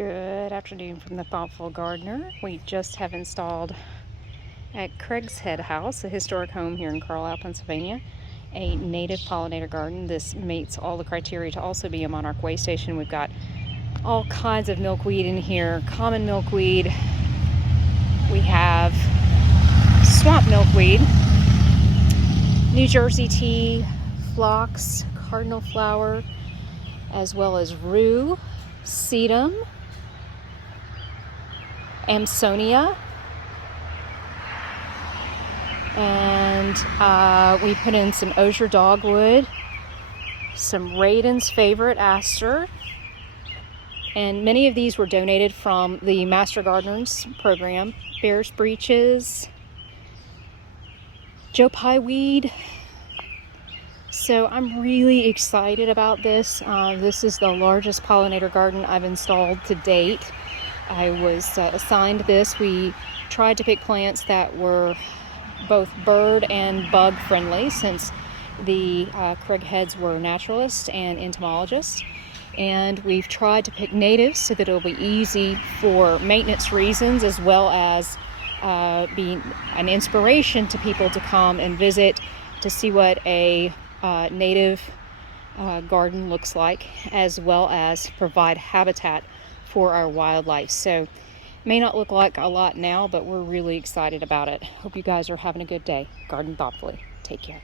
Good afternoon from the Thoughtful Gardener. We just have installed at Craighead House, a historic home here in Carlisle, Pennsylvania, a native pollinator garden. This meets all the criteria to also be a monarch waystation. We've got all kinds of milkweed in here, common milkweed. We have swamp milkweed, New Jersey tea, phlox, cardinal flower, as well as rue, sedum, Amsonia, and we put in some osier dogwood, some Radin's favorite aster, and many of these were donated from the Master Gardeners program. Bear's breeches, Joe Pye weed. So I'm really excited about this. This is the largest pollinator garden I've installed to date. I was assigned this. We tried to pick plants that were both bird and bug friendly, since the Craigheads were naturalists and entomologists. And we've tried to pick natives so that it'll be easy for maintenance reasons, as well as being an inspiration to people to come and visit to see what a native garden looks like, as well as provide habitat for our wildlife. So may not look like a lot now, but we're really excited about it. Hope you guys are having a good day. Garden thoughtfully. Take care.